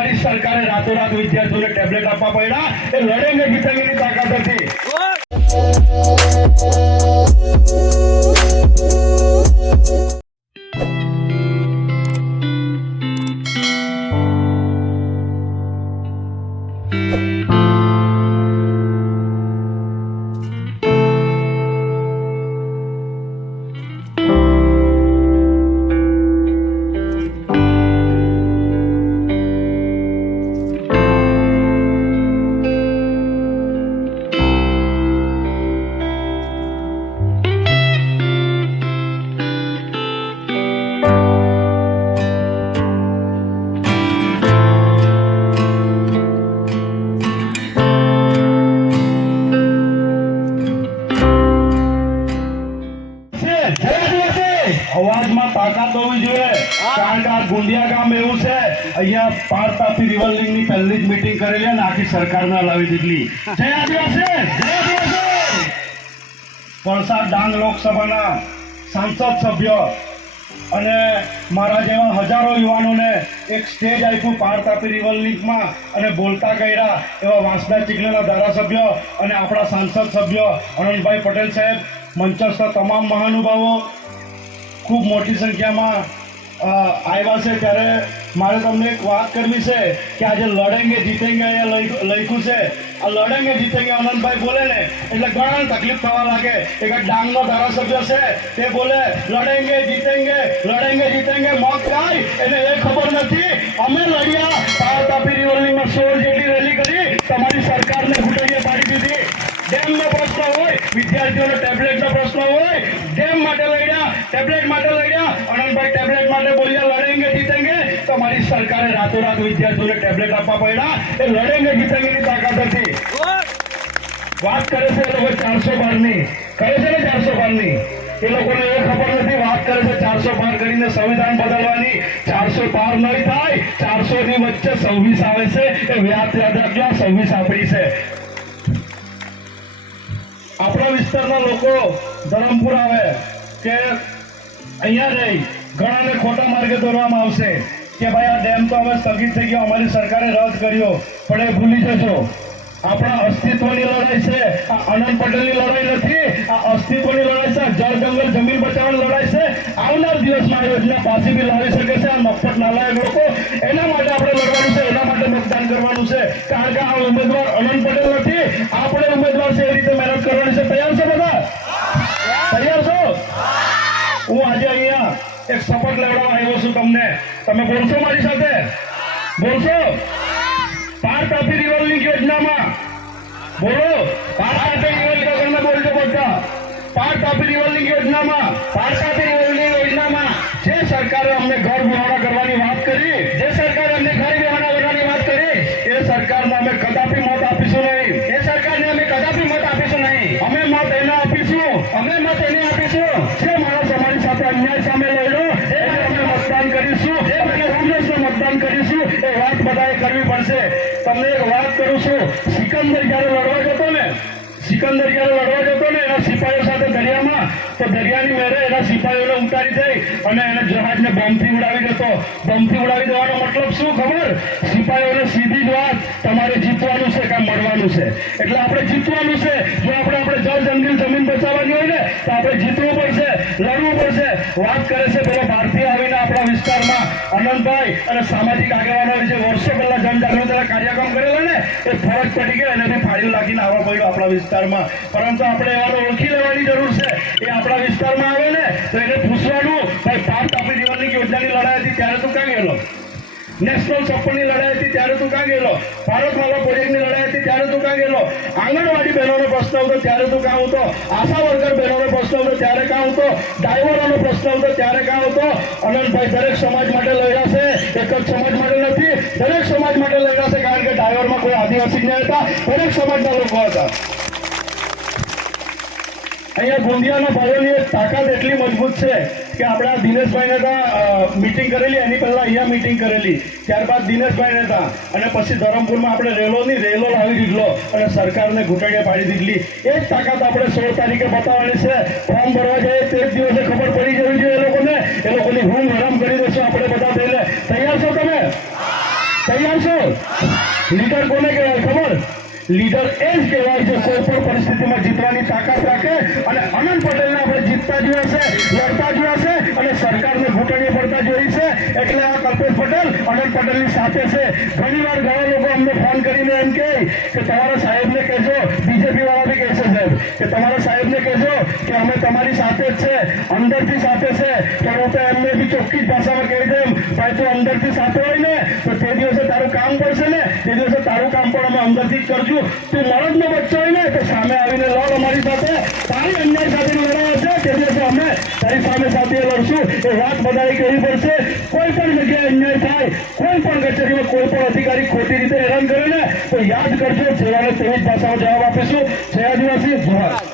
તમારી સરકારે રાતોરાત વિદ્યાર્થીઓને ટેબ્લેટ આપવા પડ્યા. એ લડેને જીતેગીની તાકાત હતી. અવાજમાં તાકાત હોવી જોઈએ. કારણ કે આ ગુંડિયા ગામ એવું છે. અહીંયા પાર તાપી રિવરલિંગની પહેલી જ મીટિંગ કરેલી અને આખી સરકારના લાવી દીધી જય આદિવાસી! જય આદિવાસી! વલસાડ ડાંગ લોકસભાના સાંસદ સભ્ય અને મારા જેવા હજારો યુવાનોને એક સ્ટેજ આપ્યું પાર તાપી રિવર લિંકમાં અને બોલતા કર્યા એવા વાંસદા ચીખલીના ધારાસભ્ય અને આપણા સાંસદ સભ્ય અનંતભાઈ પટેલ સાહેબ. મંચસ્થ તમામ મહાનુભાવો ખૂબ મોટી સંખ્યામાં આવ્યા છે. ત્યારે મારે તમને એક વાત કરવી છે કે આજે લડેંગે જીતેંગે અહીંયા લખ્યું છે. આ લડેંગે જીતેંગે અનંતભાઈ બોલે ને, એટલે ઘણા તકલીફ થવા લાગે. એક ડાંગનો ધારાસભ્ય છે, તે બોલે, લડેંગે જીતેંગે લડેંગે જીતેંગે, મોત થાય. એને એ ખબર નથી. અમે લડ્યા. પાર તાપી રિવરલિંગમાં સોળ જેટલી રેલી કરી. તમારી સરકારને ઘૂંટણીએ પાડી દીધી ડેમનો પ્રશ્ન હોય વિદ્યાર્થીઓનો ટેબ્લેટનો પ્રશ્ન હોય તેમ માટે લડ્યા ટેબ્લેટ માટે લડ્યા, અનંતભાઈ ટેબ્લેટ માટે બોલ્યા, લડેંગે જીતેંગે? તો મારી સરકારે રાતોરાત વિદ્યાર્થીઓને ટેબ્લેટ આપવા પડ્યા. એ લડેંગે જીતેંગેની તાકાત હતી. વાત કરે છે એ લોકો ચારસો બારની. કરે છે ને ચારસો બારની? એ લોકોને એ ખબર નથી. વાત કરે છે ચારસો પાર કરીને સંવિધાન બદલવાની. ચારસો પાર નહીં થાય. ચારસો ની વચ્ચે સવ્વીસ આવે છે. એ વ્યાજ યાદ રાખજો. સવ્વીસ આપણી છે. આપણા વિસ્તારના લોકો ધરમપુર આવે કે અહીંયા રહી. ઘણાને ખોટા માર્ગે દોરવામાં આવશે કે ભાઈ આ ડેમ તો હવે સ્થગિત થઈ ગયો, અમારી સરકારે રદ કર્યો, પણ એ ભૂલી જશો. આપણા અસ્તિત્વની લડાઈ છે, આ અનંત પટેલની લડાઈ નથી, આ અસ્તિત્વની લડાઈ છે જળ જંગલ જમીન બચાવવાની લડાઈ છે. આવનાર દિવસમાં આ યોજના પાછી બી લાવી શકે છે, આ મફત નાલાયક લોકો. એના માટે આપણે લડવાનું છે, એના માટે મતદાન કરવાનું છે. કારણ કે આ ઉમેદવાર અનંત પટેલ નથી આપણે ઉમેદવાર છે એ રીતે મહેનત કરવાની છે તૈયાર છે બધા તૈયાર છો હું આજે અહીંયા એક શપથ લેવડાવવા આવ્યો છું તમને. તમે બોલશો મારી સાથે? બોલશો? પાર તાપી રિવર લિંક યોજનામાં. બોલો. પાર તાપી રિવર લિંક વગરના બોલજો બધા. પાર તાપી રિવર લિંક યોજનામાં. પાર તાપી રિવર લિંક યોજનામાં જે સરકારે અમને ઘર બિહાડા કરવાની વાત કરી જે સરકારે અમને ઘર બિહાડા કરવાની વાત કરી એ સરકારને અમે કદાપી મત આપીશું નહીં એ સરકારને અમે કદાપી મત આપીશું નહીં અમે મત એને આપીશું અમે મત એને આપીશું જે માણસ અમારી સાથે અન્યાય સામે લડ્યો એને અમે મતદાન કરીશું જે અમે કરીશું એ વાત બધાએ કરવી પડશે. તમને એક વાત કરું છું, સિકંદર જ્યારે લડવા જતો ને, સિકંદર જ્યારે લડવા જતો ને, એના સિપાહીઓ સાથે દરિયામાં, તો દરિયાની મેરે એના સિપાહીઓને ઉતારી દઈ અને એને જહાજને બોમ્બથી ઉડાવી દેતો. બોમ્બથી ઉડાવી દેવાનો મતલબ શું ખબર? સિપાહીઓને સીધી જ વાત તમારે જીતવાનું છે કાં મરવાનું છે. એટલે આપણે જીતવાનું છે. જો આપણે આપણે જળ જંગલ જમીન બચાવવાની હોય ને, તો આપણે જીતવું પડશે, લડવું પડશે. વાત કરે છે પેલો ભારતીય વિસ્તારમાં અનંતભાઈ અને સામાજિક આગેવાનો જે વર્ષો પહેલા જનજાગૃતિના કાર્યક્રમ કરેલા ને, એ ફરજ પડી ગયો એને ફાળીઓ લાગીને આવવા પડ્યું આપણા વિસ્તારમાં. પરંતુ આપણે એવાનો ઓળખી લેવાની જરૂર છે. એ આપણા વિસ્તારમાં આવે ને, તો એને પૂછવાનું, ભાઈ પાર તાપી રિવરની યોજનાની લડાઈ હતી, ત્યારે તું ક્યાં ગયેલો? નેશનલ સપોર્ટની લડાઈ હતી ત્યારે તું ક્યાં ગયેલો ભારત માલા પ્રોજેક્ટની લડાઈ હતી ત્યારે તું ક્યાં ગયેલો આંગણવાડી બહેનોનો પ્રશ્ન હતો ત્યારે તું ક્યાં હતો આશા વર્કર બહેનોનો પ્રશ્ન હતો ત્યારે ક્યાં હતો ડ્રાઈવરોનો પ્રશ્ન હતો ત્યારે ક્યાં હતો અનંતભાઈ દરેક સમાજ માટે લડ્યા છે એક જ સમાજ માટે નથી દરેક સમાજ માટે લડ્યા છે કારણ કે ડ્રાઈવરમાં કોઈ આદિવાસી નહીં હતા દરેક સમાજના લોકો હતા અહીંયા ગોંદિયાના ભાઈઓની તાકાત એટલી મજબૂત છે કે આપણા દિનેશભાઈને ત્યાં મીટિંગ કરેલી, એની પહેલા અહીંયા મિટિંગ કરેલી. ત્યારબાદ દિનેશભાઈને ત્યાં. અને પછી ધરમપુરમાં આપણે રેલોની રેલો લાવી દીધલો અને સરકારને ઘૂંટણીએ પાડી દીધલી. એ જ તાકાત આપણે સોળ તારીખે બતાવવાની છે. ફોર્મ ભરવા જઈએ તે જ દિવસે ખબર પડી જવી જોઈએ એ લોકોને. એ લોકોની હું હરામ કરી દેશું આપણે બધા થઈને. તૈયાર છો તમે? તૈયાર છો? લીડર કોને કહેવાય? લીડર એ જ કહેવાય છે, કોઈ પણ પરિસ્થિતિમાં જીતવાની તાકાત રાખે અને અનંત પટેલને આપણે જીતતા જોયા છે, લડતા જોયા છે અને સરકારને ઘૂંટણીએ પડતા જોઈ છે. એટલે આ કલ્પેશ પટેલ અનંત પટેલની સાથે છે. ઘણી વાર ઘણા લોકો અમને ફોન કરીને એમ કહે કે તમારા સાહેબને કહેજો બીજેપી વાળા બી કહેશે સાહેબ, કે તમારા સાહેબને કહેજો કે અમે તમારી સાથે જ છે, અંદરથી સાથે છે. તો હું તો એમને બી ચોખ્ખી ભાષામાં કહી દેમ ભાઈ, તું અંદરથી સાથે હોય ને તો તે દિવસે તારું કામ તે દિવસે તારું કામ પણ અમે અંદરથી જ કરશું. તું મરદનો બચ્ચો હોય ને, તો સામે આવીને લડ અમારી સાથે. તારી અન્યાય સાથે લડાઈ હશે. તે દિવસે અમે તારી સામે સાથે લડશું. એ વાત બધાએ કહેવી પડશે. કોઈ પણ જગ્યાએ અન્યાય થાય, કોઈ પણ કચેરીમાં કોઈ પણ અધિકારી ખોટી રીતે હેરાન કરે ને, તો યાદ કરજો. જેવાને તેવી જ ભાષામાં જવાબ આપીશું. જય આદિવાસી જોહાર